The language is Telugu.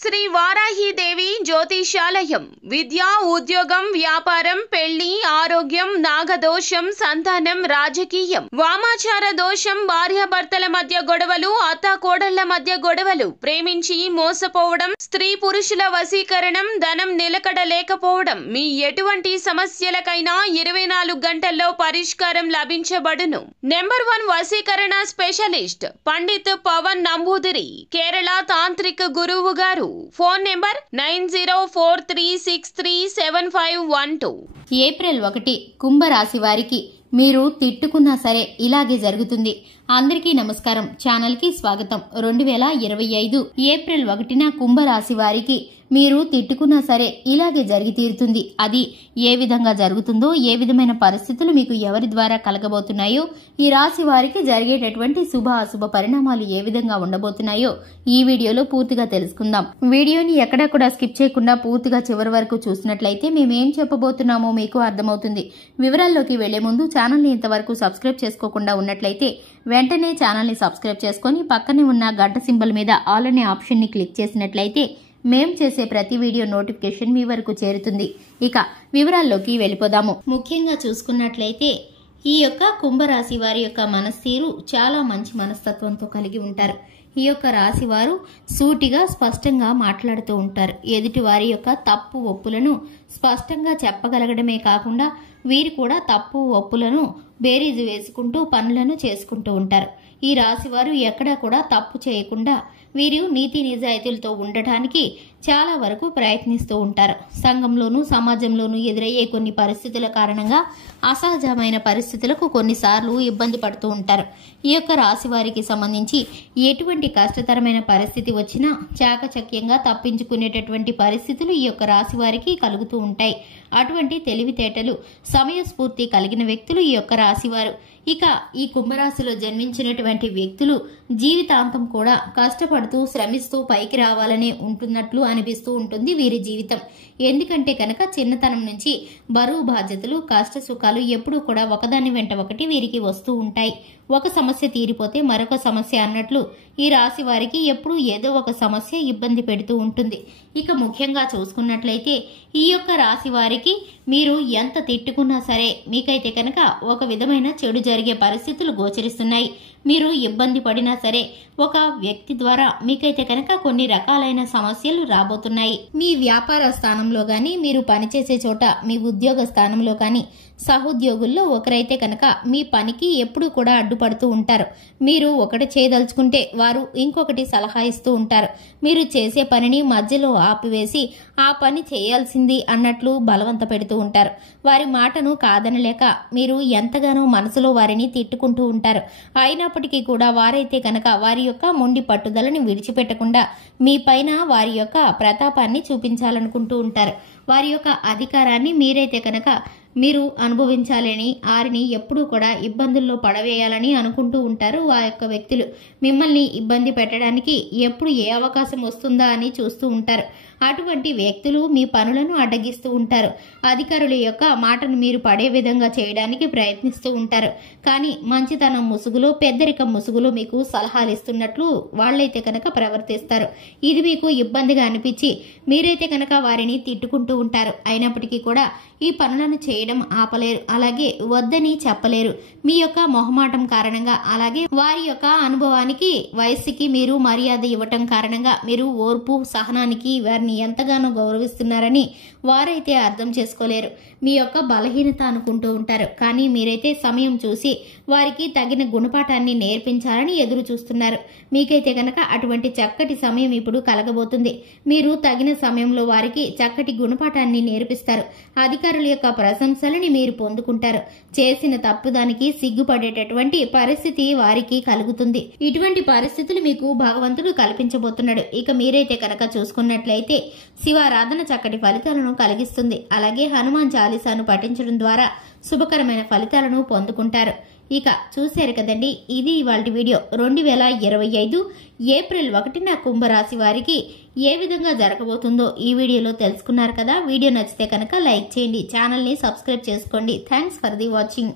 శ్రీ వారాహిదేవి జ్యోతిషాలయం విద్య ఉద్యోగం వ్యాపారం పెళ్లి ఆరోగ్యం నాగదోషం సంతానం రాజకీయం వామాచార దోషం భార్యాభర్తల మధ్య గొడవలు అత్తాకోడళ్ల మధ్య గొడవలు ప్రేమించి మోసపోవడం స్త్రీ పురుషుల వశీకరణం ధనం నిలకడ లేకపోవడం మీ ఎటువంటి సమస్యలకైనా 24 గంటల్లో పరిష్కారం లభించబడును. నెంబర్ 1 వశీకరణ స్పెషలిస్ట్ పండిత్ పవన్ నంబూదిరి కేరళ తాంత్రిక గురువు గారు. Phone number 9043637512. ఏప్రిల్ 1 కుంభరాశి వారికి మీరు తిట్టుకున్నా సరే ఇలాగే జరుగుతుంది. అందరికీ నమస్కారం, ఛానల్ కి స్వాగతం. 2025 ఏప్రిల్ 1న కుంభరాశి వారికి మీరు తిట్టుకున్నా సరే ఇలాగే జరిగి తీరుతుంది. అది ఏ విధంగా జరుగుతుందో, ఏ విధమైన పరిస్థితులు మీకు ఎవరి ద్వారా కలగబోతున్నాయో, ఈ రాశి వారికి జరిగేటటువంటి శుభ అశుభ పరిణామాలు ఏ విధంగా ఉండబోతున్నాయో ఈ వీడియోలో పూర్తిగా తెలుసుకుందాం. వీడియోని ఎక్కడా కూడా స్కిప్ చేయకుండా పూర్తిగా చివరి వరకు చూసినట్లయితే మేమేం చెప్పబోతున్నామో మీకు అర్థమవుతుంది. వివరాల్లోకి వెళ్లే ముందు ఛానల్ని ఇంతవరకు సబ్స్క్రైబ్ చేసుకోకుండా ఉన్నట్లయితే వెంటనే ఛానల్ని సబ్స్క్రైబ్ చేసుకుని పక్కనే ఉన్న గంట సింబల్ మీద ఆల్ అనే ఆప్షన్ ని క్లిక్ చేసినట్లయితే మేం చేసే ప్రతి వీడియో నోటిఫికేషన్ మీ వరకు చేరుతుంది. ఇక వివరాల్లోకి వెళ్ళిపోదాము. ముఖ్యంగా చూసుకున్నట్లయితే ఈ యొక్క కుంభరాశి వారి యొక్క మనస్తీరు చాలా మంచి మనస్తత్వంతో కలిగి ఉంటారు. ఈ యొక్క రాశి వారు సూటిగా స్పష్టంగా మాట్లాడుతూ ఉంటారు. ఎదుటి వారి యొక్క తప్పు ఒప్పులను స్పష్టంగా చెప్పగలగడమే కాకుండా వీరు కూడా తప్పు ఒప్పులను బేరీజు వేసుకుంటూ పనులను చేసుకుంటూ ఉంటారు. ఈ రాశి వారు ఎక్కడా కూడా తప్పు చేయకుండా వీరు నీతి నిజాయితీలతో ఉండటానికి చాలా వరకు ప్రయత్నిస్తూ ఉంటారు. సంఘంలోనూ సమాజంలోనూ ఎదురయ్యే కొన్ని పరిస్థితుల కారణంగా అసహజమైన పరిస్థితులకు కొన్నిసార్లు ఇబ్బంది పడుతూ ఉంటారు. ఈ యొక్క రాశి వారికి సంబంధించి ఎటువంటి కష్టతరమైన పరిస్థితి వచ్చినా చాకచక్యంగా తప్పించుకునేటటువంటి పరిస్థితులు ఈ యొక్క రాశి వారికి కలుగుతూ ఉంటాయి. అటువంటి తెలివితేటలు సమయస్ఫూర్తి కలిగిన వ్యక్తులు ఈ యొక్క రాశివారు. ఇక ఈ కుంభరాశిలో జన్మించినటువంటి వ్యక్తులు జీవితాంతం కూడా కష్టపడుతూ శ్రమిస్తూ పైకి రావాలనే ఉంటున్నట్లు అనిపిస్తూ ఉంటుంది వీరి జీవితం. ఎందుకంటే కనుక చిన్నతనం నుంచి బరువు బాధ్యతలు కష్ట సుఖాలు ఎప్పుడూ కూడా ఒకదాని వెంట ఒకటి వీరికి వస్తూ ఉంటాయి. ఒక సమస్య తీరిపోతే మరొక సమస్య అన్నట్లు ఈ రాశి వారికి ఎప్పుడూ ఏదో ఒక సమస్య ఇబ్బంది పెడుతూ ఉంటుంది. ఇక ముఖ్యంగా చూసుకున్నట్లయితే ఈ యొక్క రాశి వారికి మీరు ఎంత తిట్టుకున్నా సరే మీకైతే కనుక ఒక విధమైన చెడు జరిగే పరిస్థితులు గోచరిస్తున్నాయి. మీరు ఇబ్బంది పడినా సరే ఒక వ్యక్తి ద్వారా మీకైతే కనుక కొన్ని రకాలైన సమస్యలు రాబోతున్నాయి. మీ వ్యాపార స్థానంలో గాని, మీరు పనిచేసే చోట మీ ఉద్యోగ స్థానంలో కానీ సహోద్యోగుల్లో ఒకరైతే కనుక మీ పనికి ఎప్పుడూ కూడా అడ్డుపడుతూ ఉంటారు. మీరు ఒకటి చేయదలుచుకుంటే వారు ఇంకొకటి సలహా ఇస్తూ ఉంటారు. మీరు చేసే పనిని మధ్యలో ఆపివేసి ఆ పని చేయాల్సింది అన్నట్లు బలవంత పెడుతూ ఉంటారు. వారి మాటను కాదనలేక మీరు ఎంతగానో మనసులో వారిని తిట్టుకుంటూ ఉంటారు. అయినప్పటికీ కూడా వారైతే కనుక వారి యొక్క మొండి పట్టుదలని విడిచిపెట్టకుండా మీ పైన వారి యొక్క ప్రతాపాన్ని చూపించాలనుకుంటూ ఉంటారు. వారి యొక్క అధికారాన్ని మీరైతే కనుక మీరు అనుభవించాలని వారిని ఎప్పుడూ కూడా ఇబ్బందుల్లో పడవేయాలని అనుకుంటూ ఉంటారు. ఆ యొక్క వ్యక్తులు మిమ్మల్ని ఇబ్బంది పెట్టడానికి ఎప్పుడు ఏ అవకాశం వస్తుందా అని చూస్తూ ఉంటారు. అటువంటి వ్యక్తులు మీ పనులను అడ్డగిస్తూ ఉంటారు. అధికారుల యొక్క మాటను మీరు పడే విధంగా చేయడానికి ప్రయత్నిస్తూ ఉంటారు. కానీ మంచితనం ముసుగులో, పెద్దరికం ముసుగులో మీకు సలహాలు ఇస్తున్నట్లు వాళ్ళైతే కనుక ప్రవర్తిస్తారు. ఇది మీకు ఇబ్బందిగా అనిపించి మీరైతే కనుక వారిని తిట్టుకుంటూ ఉంటారు. అయినప్పటికీ కూడా ఈ పనులను చేయడం ఆపలేరు, అలాగే వద్దని చెప్పలేరు. మీ యొక్క మొహమాటం కారణంగా, అలాగే వారి యొక్క అనుభవానికి వయస్సుకి మీరు మర్యాద ఇవ్వటం కారణంగా మీరు ఓర్పు సహనానికి వారిని ఎంతగానో గౌరవిస్తున్నారని వారైతే అర్థం చేసుకోలేరు. మీ యొక్క బలహీనత అనుకుంటూ ఉంటారు. కానీ మీరైతే సమయం చూసి వారికి తగిన గుణపాఠాన్ని నేర్పించాలని ఎదురు చూస్తున్నారు. మీకైతే కనుక అటువంటి చక్కటి సమయం ఇప్పుడు కలగబోతుంది. మీరు తగిన సమయంలో వారికి చక్కటి గుణపాఠాన్ని నేర్పిస్తారు. అధికారుల యొక్క ప్రశంసలని మీరు పొందుకుంటారు. చేసిన తప్పుదానికి సిగ్గుపడేటటువంటి పరిస్థితి వారికి కలుగుతుంది. ఇటువంటి పరిస్థితులు మీకు భగవంతుడు కల్పించబోతున్నాడు. ఇక మీరైతే కనుక చూసుకున్నట్లయితే శివారాధన చక్కటి ఫలితాలను కలిగిస్తుంది. అలాగే హనుమాన్ చాలీసాను పఠించడం ద్వారా శుభకరమైన ఫలితాలను పొందుకుంటారు. ఇక చూశారు కదండి, ఇది ఇవాల్టి వీడియో. 2025 ఏప్రిల్ 1న కుంభరాశి వారికి ఏ విధంగా జరగబోతుందో ఈ వీడియోలో తెలుసుకున్నారు కదా. వీడియో నచ్చితే కనుక లైక్ చేయండి, ఛానల్ని సబ్స్క్రైబ్ చేసుకోండి. Thanks for the watching.